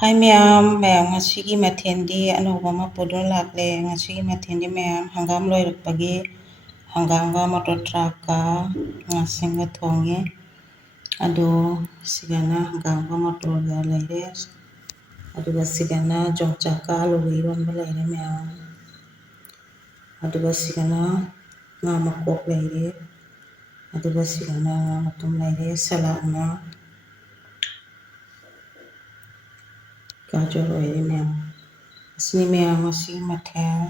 ꯍꯥꯏ ꯃꯌꯥꯝ ꯉꯁꯤꯒꯤ ꯃꯊꯦꯜꯗꯤ ꯑꯅꯧꯕ ꯑꯃ ꯄꯨꯗꯨꯅ ꯂꯥꯛꯂꯦ ꯉꯁꯤꯒꯤ ꯃꯊꯦꯜꯗꯤ ꯃꯌꯥꯝ ꯍꯪꯒꯥꯝ ꯂꯣꯏꯔꯛꯄꯒꯤ ꯍꯪꯒꯥꯝꯒ ꯃꯣꯇꯣꯔ ꯊ꯭ꯔꯥꯛꯀ ꯉꯥꯁꯤꯡꯒ ꯊꯣꯡꯉꯦ ꯑꯗꯣ ꯁꯤꯗꯅ ꯍꯪꯒꯥꯝꯒ ꯃꯣꯇꯣꯔꯒ ꯂꯩꯔꯦ ꯑꯗꯨꯒ ꯁꯤꯗꯅ ꯌꯣꯡꯆꯥꯛꯀ ꯑꯂꯨꯒ ꯏꯔꯣꯟꯕ ꯂꯩꯔꯦ ꯃꯌꯥꯝ ꯑꯗꯨꯒ ꯁꯤꯗꯅ ꯉꯥ ꯃꯀꯣꯛ ꯂꯩꯔꯦ ꯑꯗꯨꯒ ꯁꯤꯗꯅ ꯉꯥ ꯃꯇꯨꯝ ꯂꯩꯔꯦ ꯁꯂꯥꯠꯅ ꯒꯥꯖꯔ ꯑꯣꯏꯔꯦ ꯃꯌꯥꯝ ꯑꯁꯤꯅꯤ ꯃꯌꯥꯝ ꯉꯁꯤꯒꯤ ꯃꯊꯦꯜ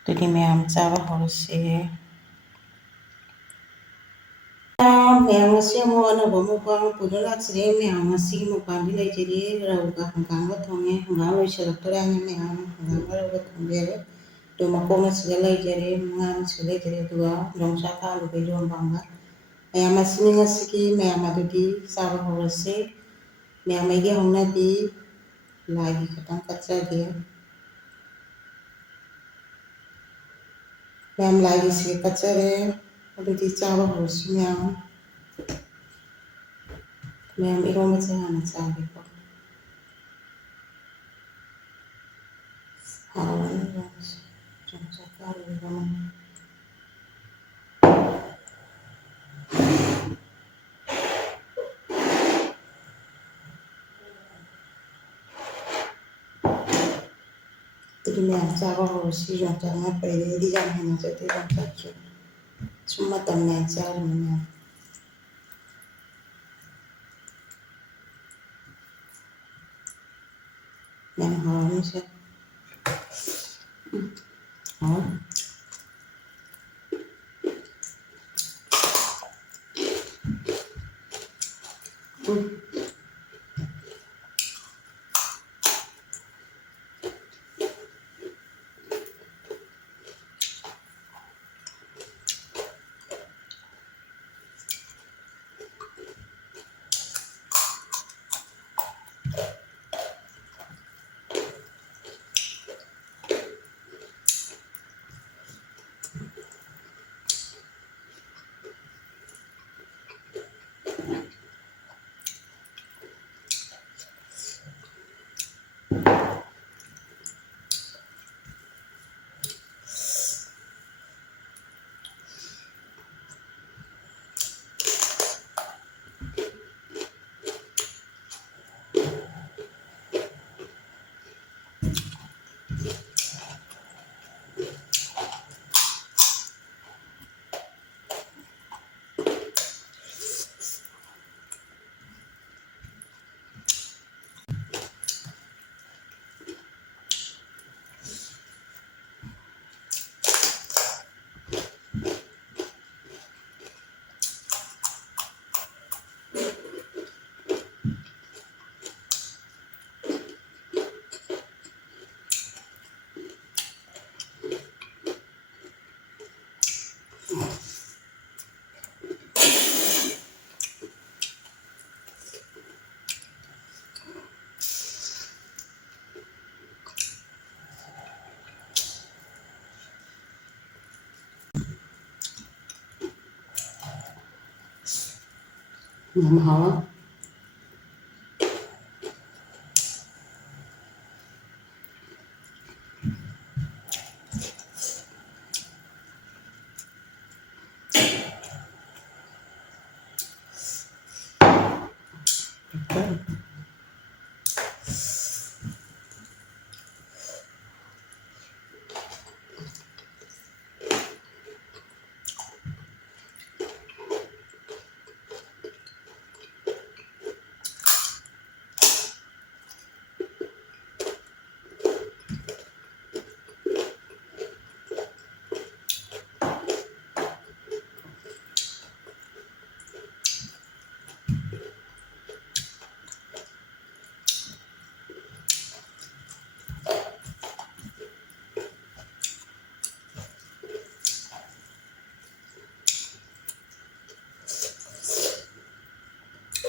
ꯑꯗꯨꯗꯤ ꯃꯌꯥꯝ ꯆꯥꯕ ꯍꯧꯔꯁꯦ ꯃꯌꯥꯝ ꯉꯁꯤ ꯑꯃꯨꯛ ꯑꯅꯧꯕ ꯃꯨꯛꯕꯥꯡ ꯄꯨꯗꯨꯅ ꯂꯥꯛꯆꯔꯦ ꯃꯌꯥꯝ ꯉꯁꯤꯒꯤ ꯃꯨꯛꯕꯥꯡꯗꯤ ꯂꯩꯖꯔꯤ ꯔꯧꯒ ꯍꯪꯒꯥꯝꯒ ꯊꯣꯡꯉꯦ ꯍꯪꯒꯥꯝ ꯂꯣꯏꯁꯤꯜꯂꯛꯇꯣꯔꯦꯅ ꯃꯌꯥꯝ ꯍꯪꯒꯥꯝꯒ ꯔꯧꯒ ꯊꯣꯡꯖꯔꯦ ꯑꯗꯨ ꯃꯀꯣꯛꯅ ꯁꯤꯗ ꯂꯩꯖꯔꯦ ꯉꯥ ꯁꯤꯗ ꯂꯩꯖꯔꯦ ꯑꯗꯨꯒ ꯌꯣꯡꯆꯥꯛꯀ ꯑꯂꯨꯒ ꯏꯔꯣꯟꯕ ꯑꯃꯒ ꯃꯌꯥꯝ ꯑꯁꯤꯅꯤ ꯉꯁꯤꯒꯤ ꯃꯌꯥꯝ ꯑꯗꯨꯗꯤ ꯆꯥꯕ ꯍꯧꯔꯁꯦ ꯃꯌꯥꯝ ꯑꯩꯒꯤ ꯍꯧꯅꯕꯤ ꯂꯥꯏꯒꯤ ꯈꯤꯇꯪ ꯀꯠꯆꯒꯦ ꯃꯌꯥꯝ ꯂꯥꯏꯒꯤꯁꯦ ꯀꯠꯆꯔꯦ ꯑꯗꯨꯗꯤ ꯆꯥꯕ ꯍꯧꯔꯁꯤ ꯃꯌꯥꯝ ꯏꯔꯣꯟꯕꯁꯦ ꯍꯥꯟꯅ ꯆꯥꯒꯦꯀꯣ ꯍꯥꯎꯔꯅꯤ ꯏꯔꯣꯟꯕꯁꯦ ꯌꯣꯡꯆꯥꯛꯀ ꯑꯂꯨ ꯏꯔꯣꯟꯕ ꯑꯗꯨꯗꯤ ꯃꯌꯥꯝ ꯆꯥꯕ ꯍꯧꯔꯁꯤ ꯌꯣꯡꯆꯥꯛ ꯃꯦꯠꯄꯩꯗꯤ ꯑꯩꯗꯤ ꯌꯥꯝ ꯍꯩꯅꯖꯗꯦ ꯌꯣꯡꯆꯥꯛꯁꯦ ꯁꯨꯝ ꯃꯇꯝ ꯅꯥꯏ ꯆꯥꯔꯤꯅꯤ ꯌꯥꯝ ꯍꯥꯎꯔꯅꯤꯁꯦ ꯍꯥꯎ yam hao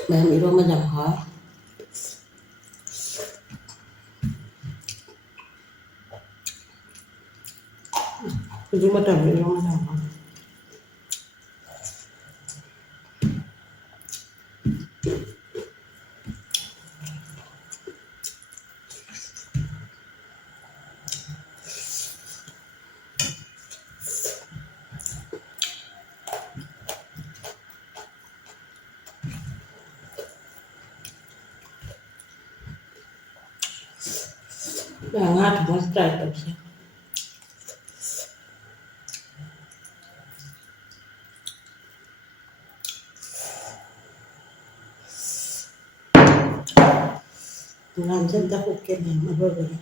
mềm iroma yam hao hujung mata iroma yam hao Bangat mas try tapos. Nandiyan ako kaya mababay.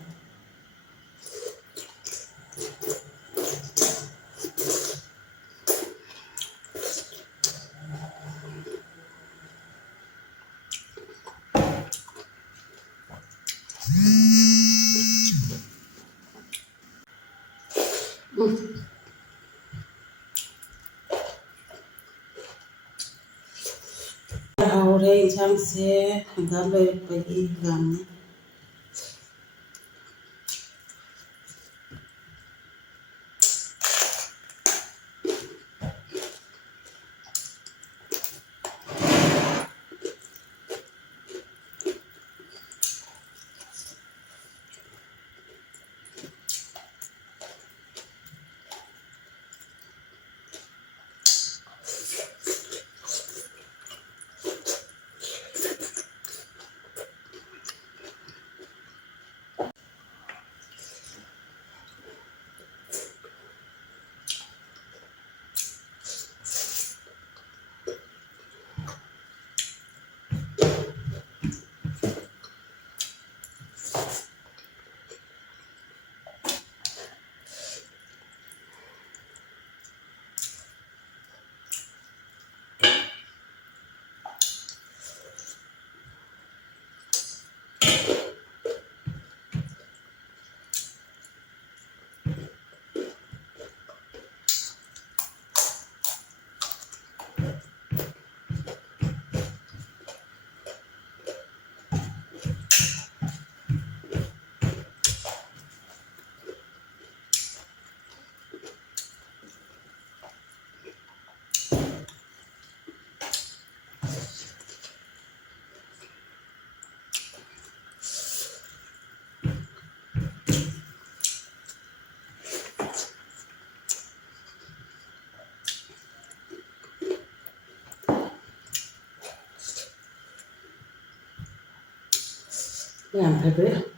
Hore insangse galo pagi gamne. Yan pepe.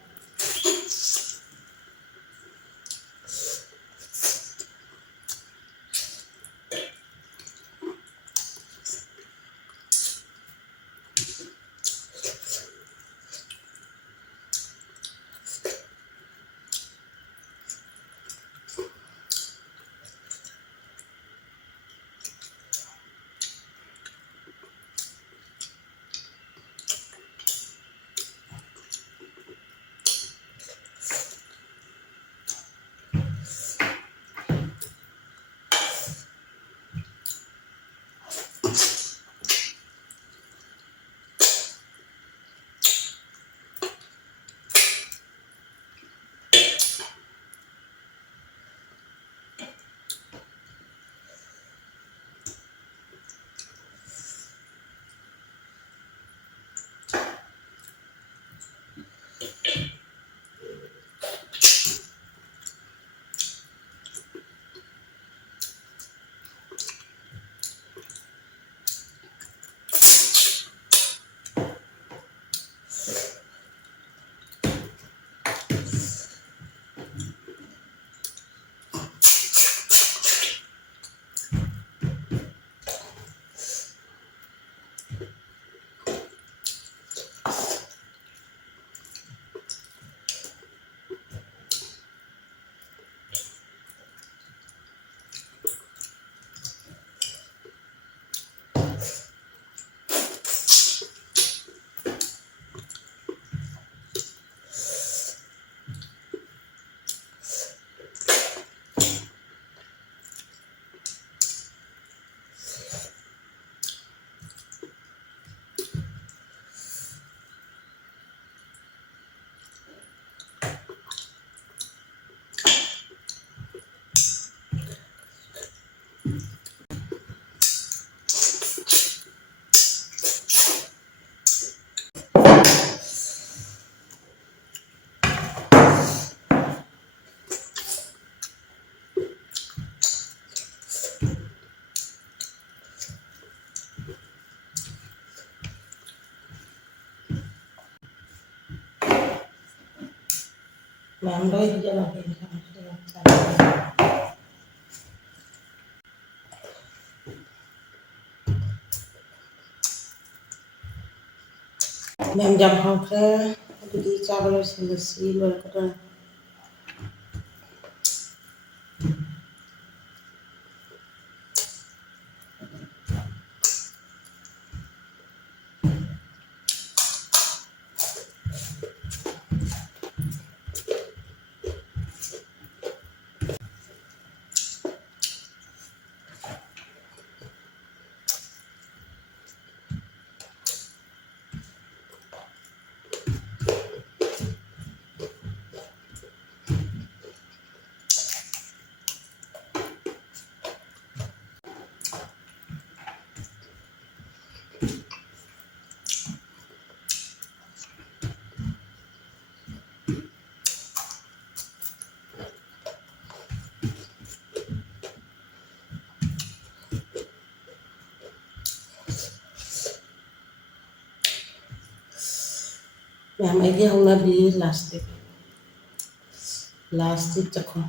ꯃꯌꯥꯝ ꯂꯣꯏ ꯍꯩꯖꯤꯜꯂꯛꯑꯒꯦ ꯃꯌꯥꯝ ꯌꯥꯝ ꯍꯥꯎꯈ꯭ꯔꯦ ꯑꯗꯨꯗꯤ ꯆꯥꯕ ꯂꯣꯏꯁꯤꯜꯂꯁꯤ ꯂꯣꯏꯔꯛꯀꯗꯧꯔꯦ ꯃꯌꯥꯝ ꯑꯩꯒꯤ ꯍꯧꯅꯕꯤ ꯂꯥꯁꯇꯤꯛ ꯆꯈꯣ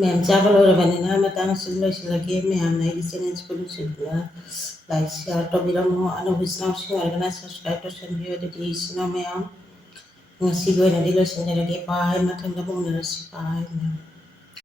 ꯃꯌꯥꯝ ꯆꯥꯕ ꯂꯣꯏꯔꯕꯅꯤꯅ ꯃꯇꯥꯡ ꯑꯁꯤꯗ ꯂꯣꯏꯁꯤꯜꯂꯒꯦ ꯃꯌꯥꯝꯅ ꯑꯩꯒꯤ ꯆꯦꯅꯦꯜꯁꯤꯕꯨ ꯅꯨꯡꯁꯤꯕꯤꯗꯨꯅ ꯂꯥꯏꯛ ꯁꯤꯌꯥꯔ ꯇꯧꯕꯤꯔꯝꯃꯣ ꯑꯅꯧꯕ ꯏꯆꯤꯟꯅꯥꯎꯁꯤꯡ ꯑꯣꯏꯔꯒꯅ ꯁꯕꯁꯀ꯭ꯔꯥꯏꯕ ꯇꯧꯁꯟꯕꯤꯌꯨ ꯑꯗꯨꯗꯤ ꯏꯆꯤꯟꯅꯥꯎ ꯃꯌꯥꯝ ꯉꯁꯤꯒꯤ ꯑꯣꯏꯅꯗꯤ ꯂꯣꯏꯁꯤꯟꯖꯔꯒꯦ ꯕꯥꯏ ꯃꯊꯪꯗ ꯑꯃꯨꯛ ꯎꯅꯔꯁꯤ ꯕꯥꯏ ꯃꯌꯥꯝ